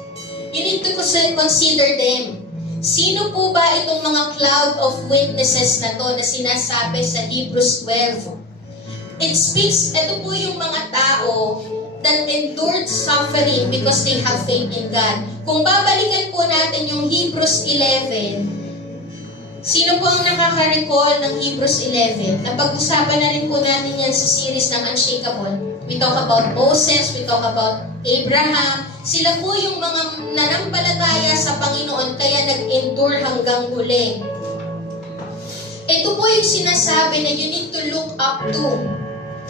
You need to consider them. Sino po ba itong mga cloud of witnesses na to na sinasabi sa Hebrews 12? It speaks, ito po yung mga tao that endured suffering because they have faith in God. Kung babalikan po natin yung Hebrews 11, sino po ang nakaka-recall ng Hebrews 11? Napag-usapan na rin po natin yan sa series ng Unshakable. We talk about Moses, we talk about Abraham. Sila po yung mga nanampalataya sa Panginoon kaya nag-endure hanggang huli. Ito po yung sinasabi na you need to look up to.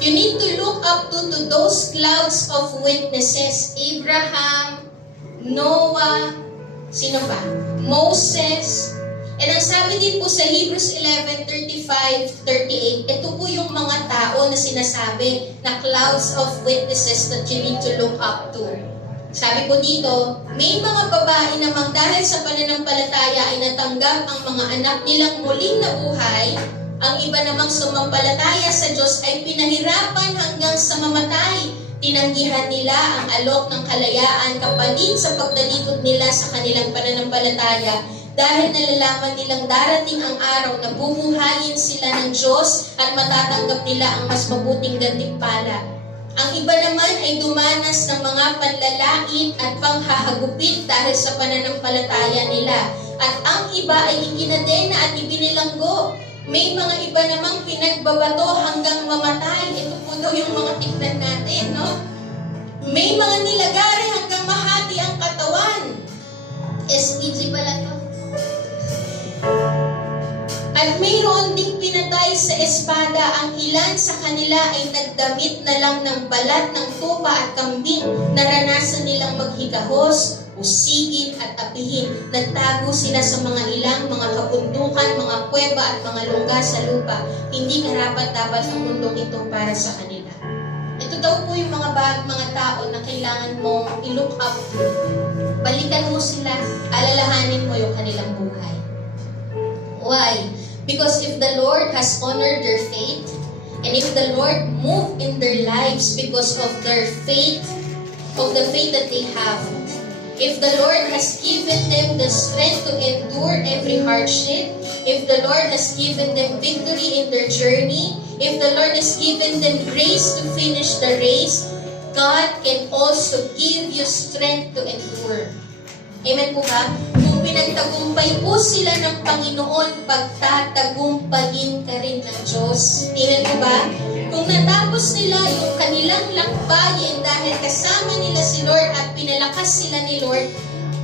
You need to look up to those clouds of witnesses. Abraham, Noah, sino pa? Moses. And ang sabi din po sa Hebrews 11:35-38, ito po yung mga tao na sinasabi na clouds of witnesses that you need to look up to. Sabi po dito, may mga babae namang dahil sa pananampalataya ay natanggap ang mga anak nilang muling nabuhay. Ang iba namang sumampalataya sa Diyos ay pinahirapan hanggang sa mamatay. Tinanggihan nila ang alok ng kalayaan kapalit sa pagdalikod nila sa kanilang pananampalataya dahil nalalaman nilang darating ang araw na bubuhayin sila ng Diyos at matatanggap nila ang mas mabuting gantimpala. Ang iba naman ay dumanas ng mga panlalait at panghahagupit dahil sa pananampalataya nila. At ang iba ay ikinadena at May mga iba namang pinagbabato hanggang mamatay. Ito po daw yung mga tignan natin, no? May mga nilagari hanggang mahati ang katawan. SPG pala to. At mayroon ding pinatay sa espada. Ang ilan sa kanila ay nagdamit na lang ng balat ng tupa at kambing. Naranasan nilang maghigahos, usigin at apihin. Nagtago sila sa mga ilang, mga kabundukan, mga kuweba at mga lungga sa lupa. Hindi karapat-dapat ang mundong ito para sa kanila. Ito daw po yung mga tao na kailangan mong i-look up to. Balikan mo sila, alalahanin mo yung kanilang buhay. Why? Because if the Lord has honored their faith, and if the Lord moved in their lives because of their faith, of the faith that they have, if the Lord has given them the strength to endure every hardship, if the Lord has given them victory in their journey, if the Lord has given them grace to finish the race, God can also give you strength to endure. Amen po ba? Kung pinagtagumpay po sila ng Panginoon, pagtatagumpayin ka rin ng Diyos. Amen po ba? Kung natapos nila yung kanilang lakbayin dahil kasama nila si Lord at pinalakas sila ni Lord,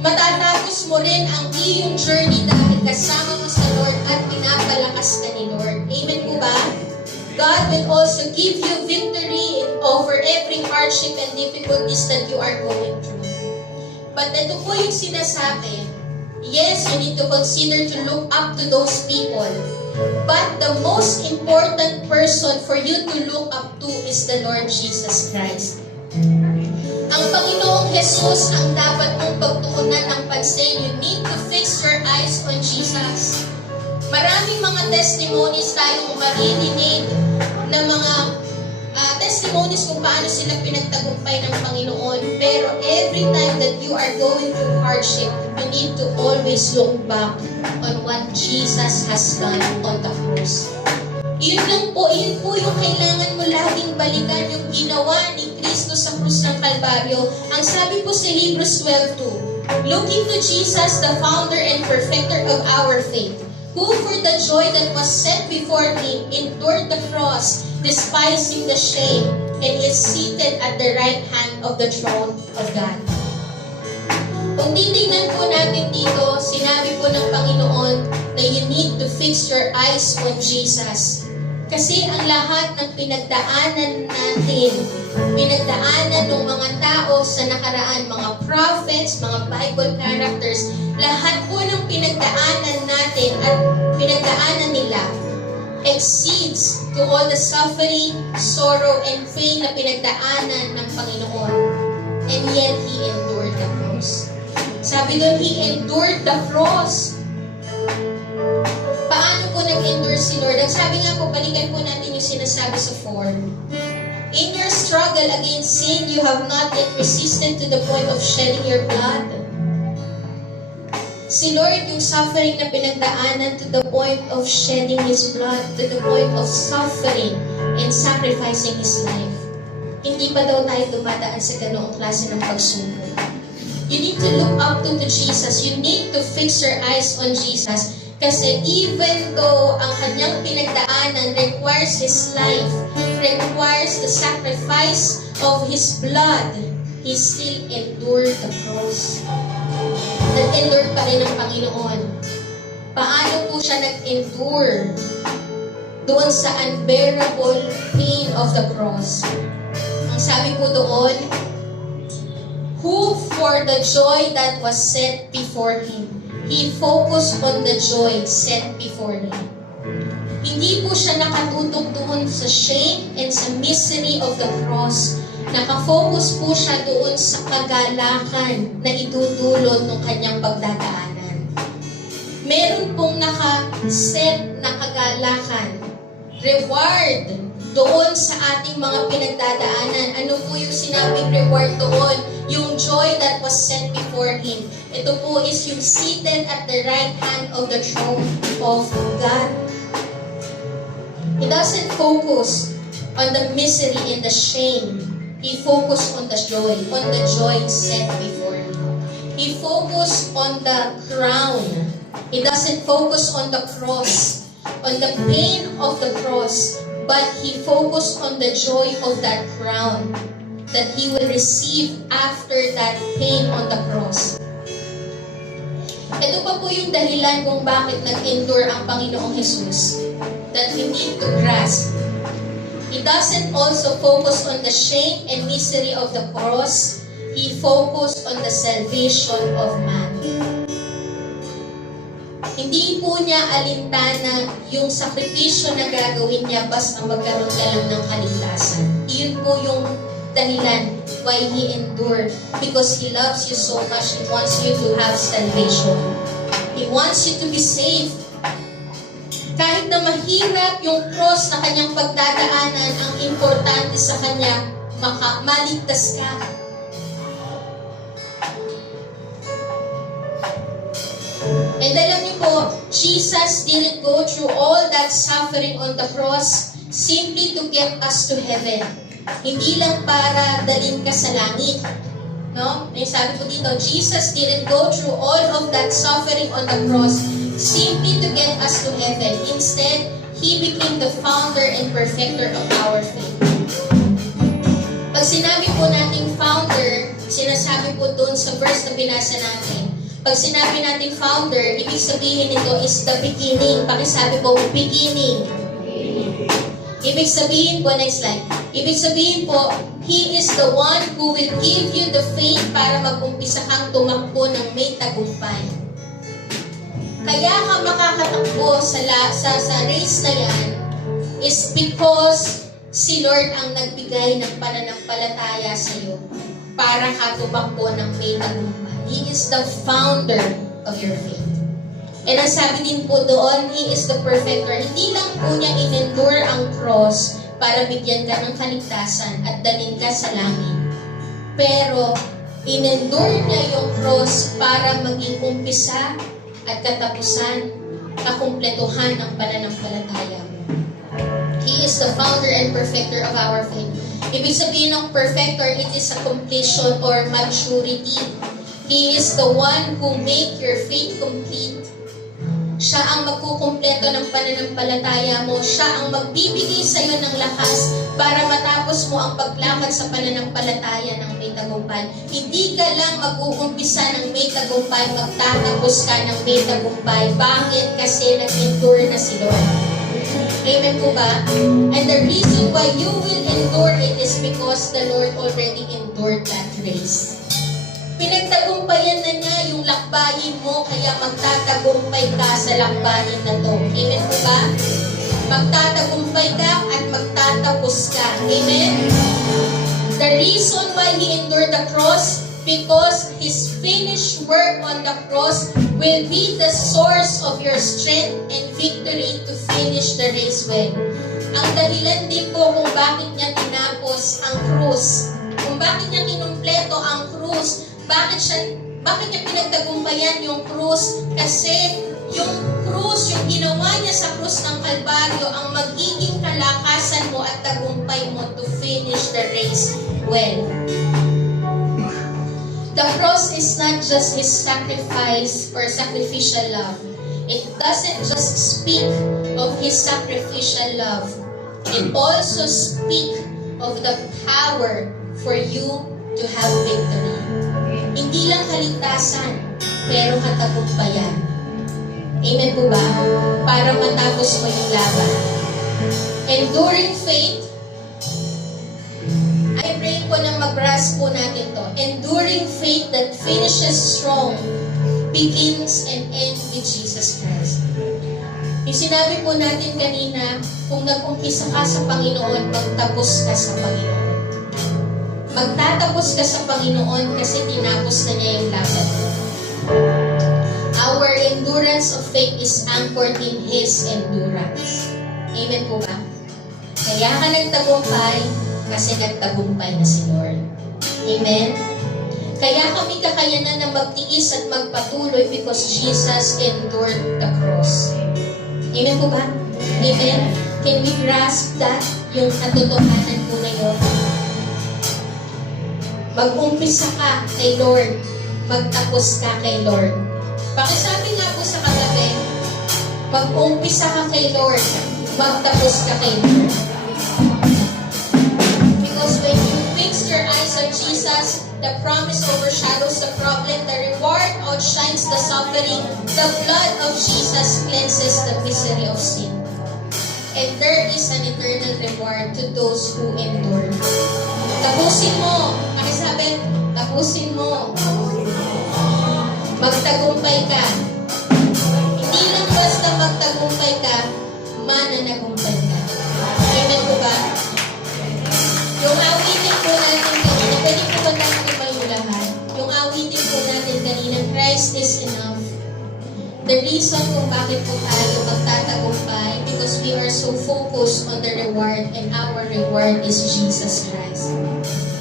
matatapos mo rin ang iyong journey dahil kasama mo sa Lord at pinapalakas ka ni Lord. Amen po ba? God will also give you victory over every hardship and difficulties that you are going through. But ito po yung sinasabi, yes, you need to consider to look up to those people. But the most important person for you to look up to is the Lord Jesus Christ. Ang Panginoong Jesus ang dapat mong pagtuunan ng pansin. You need to fix your eyes on Jesus. Maraming mga testimonies tayong maririnig na mga testimonies kung paano sila pinagtagumpay ng Panginoon. Pero every time that you are going through hardship, you need to always look back on what Jesus has done on the cross. Yun po yung kailangan mo laging balikan, yung ginawa ni Kristo sa krus ng Kalbaryo. Ang sabi po sa Hebrews 12:2, looking to Jesus, the founder and perfecter of our faith, who for the joy that was set before him endured the cross, despising the shame, and is seated at the right hand of the throne of God. Kung titignan po natin dito, sinabi po ng Panginoon na you need to fix your eyes on Jesus. Kasi ang lahat ng pinagdaanan natin, pinagdaanan ng mga tao sa nakaraan, mga prophets, mga Bible characters, lahat po ng pinagdaanan natin at pinagdaanan nila exceeds to all the suffering, sorrow, and pain na pinagdaanan ng Panginoon. And yet, He endured the cross. Sabi doon, He endured the cross. Paano po nag-endure si Lord? Ang sabi nga po, balikan po natin yung sinasabi sa 4. In your struggle against sin, you have not yet resisted to the point of shedding your blood. Si Lord, yung suffering na pinagdaanan to the point of shedding His blood, to the point of suffering and sacrificing His life. Hindi pa daw tayo dumadaan sa ganoong klase ng pagsubok. You need to look up to Jesus. You need to fix your eyes on Jesus. Kasi even though ang kanyang pinagdaanan requires His life, requires the sacrifice of His blood, He still endured the cross. Nag-endure pa rin ang Panginoon. Paano po siya nag-endure doon sa unbearable pain of the cross? Ang sabi po doon, who for the joy that was set before Him, He focused on the joy set before Him. Hindi po siya nakatutok doon sa shame and sa misery of the cross. Nakafocus po siya doon sa kagalakan na idudulot ng kanyang pagdadaanan. Meron pong nakaset na kagalakan, reward doon sa ating mga pinagdadaanan. Ano po yung sinabing reward doon? Yung joy that was set before Him. Ito po is yung seated at the right hand of the throne of God. He doesn't focus on the misery and the shame. He focused on the joy set before Him. He focused on the crown. He doesn't focus on the cross, on the pain of the cross, but he focused on the joy of that crown that he will receive after that pain on the cross. Ito pa po yung dahilan kung bakit nag-endure ang Panginoong Jesus that we need to grasp. He doesn't also focus on the shame and misery of the cross. He focused on the salvation of man. Hindi po niya alintana yung sakripisyo na gagawin niya basta magkaroon ka lang ng kaligtasan. Iyon po yung dahilan why He endured. Because He loves you so much. He wants you to have salvation. He wants you to be saved. Kahit na mahirap yung cross na kanyang pagdadaanan, ang importante sa kanya, maligtas ka. And alam niyo po, Jesus didn't go through all that suffering on the cross simply to get us to heaven. Hindi lang para dalhin ka sa langit. No? May sabi po dito, Jesus didn't go through all of that suffering on the cross simply to get us to heaven. Instead, He became the founder and perfecter of our faith. Pag sinabi po nating founder, sinasabi po doon sa verse na binasa natin. Pag sinabi nating founder, ibig sabihin nito is the beginning. Pakisabi po, beginning. Ibig sabihin po, next slide. Ibig sabihin po, He is the one who will give you the faith para mag-umpisa kang tumakbo ng may tagumpay. Kaya ka makakatakbo sa race na yan is because si Lord ang nagbigay ng pananampalataya sa iyo para ka tumakbo ng may tagumpay. He is the founder of your faith. And ang sabi din po doon, He is the perfecter. Hindi lang po niya in-endure ang cross para bigyan ka ng kaligtasan at dalhin ka sa langit. Pero, in-endure niya yung cross para maging umpisa at katapusan, kakumpletuhan ng pananampalataya mo. He is the founder and perfecter of our faith. Ibig sabihin ng perfecter, it is a completion or maturity. He is the one who make your faith complete. Siya ang magkukumpleto ng pananampalataya mo. Siya ang magbibigay sa iyo ng lakas para matapos mo ang paglakad sa pananampalataya ng may tagumpay. Hindi ka lang mag-uumpisa ng may tagumpay, magtatapos ka ng may tagumpay. Bakit? Kasi nag-endure na si Lord. Amen po ba? And the reason why you will endure it is because the Lord already endured that race. Pinagtagumpayan na niya yung lakbayin mo, kaya magtatagumpay ka sa lakbayin na to. Amen po ba? Magtatagumpay ka at magtatapos ka. Amen? The reason why He endured the cross, because His finished work on the cross will be the source of your strength and victory to finish the race well. Ang dahilan din po kung bakit niya tinapos ang krus, kung bakit niya kinumpleto ang krus, bakit niya pinagtagumpayan yung krus? Kasi yung krus, yung ginawa niya sa krus ng Kalbaryo, ang magiging kalakasan mo at tagumpay mo to finish the race well. The cross is not just His sacrifice or sacrificial love. It doesn't just speak of His sacrificial love. It also speaks of the power for you to have victory. Hindi lang kaligtasan, pero katagumpayan. Amen po ba? Para matapos mo yung laban. Enduring faith, I pray po na mag-grasp po natin to. Enduring faith that finishes strong begins and ends with Jesus Christ. Yung sinabi po natin kanina, kung nag-umpisa ka sa Panginoon, magtapos ka sa Panginoon. Magtatapos ka sa Panginoon kasi tinapos na niya yung laban. Our endurance of faith is anchored in His endurance. Amen po ba? Kaya ka nagtagumpay kasi nagtagumpay na si Lord. Amen? Kaya kami kakayanan na magtiis at magpatuloy because Jesus endured the cross. Amen po ba? Amen? Can we grasp that? Yung katotohanan po na yun? Mag-umpisa ka kay Lord. Magtapos ka kay Lord. Pakisabi nga po sa katabi, Mag-umpisa ka kay Lord. Magtapos ka kay Lord. Because when you fix your eyes on Jesus, the promise overshadows the problem, the reward outshines the suffering, the blood of Jesus cleanses the misery of sin. And there is an eternal reward to those who endure. Tapusin mo. Pakisabi, tapusin mo. Magtagumpay ka. Hindi lang basta magtagumpay ka, mananagumpay ka. Amen po ba? Yung awitin po natin kanina, pwede po ba natin tumayo lahat? Yung awitin po natin kanina, Christ is enough. The reason kung bakit po tayo magtatagumpay, because we are so focused on the reward, and our reward is Jesus Christ.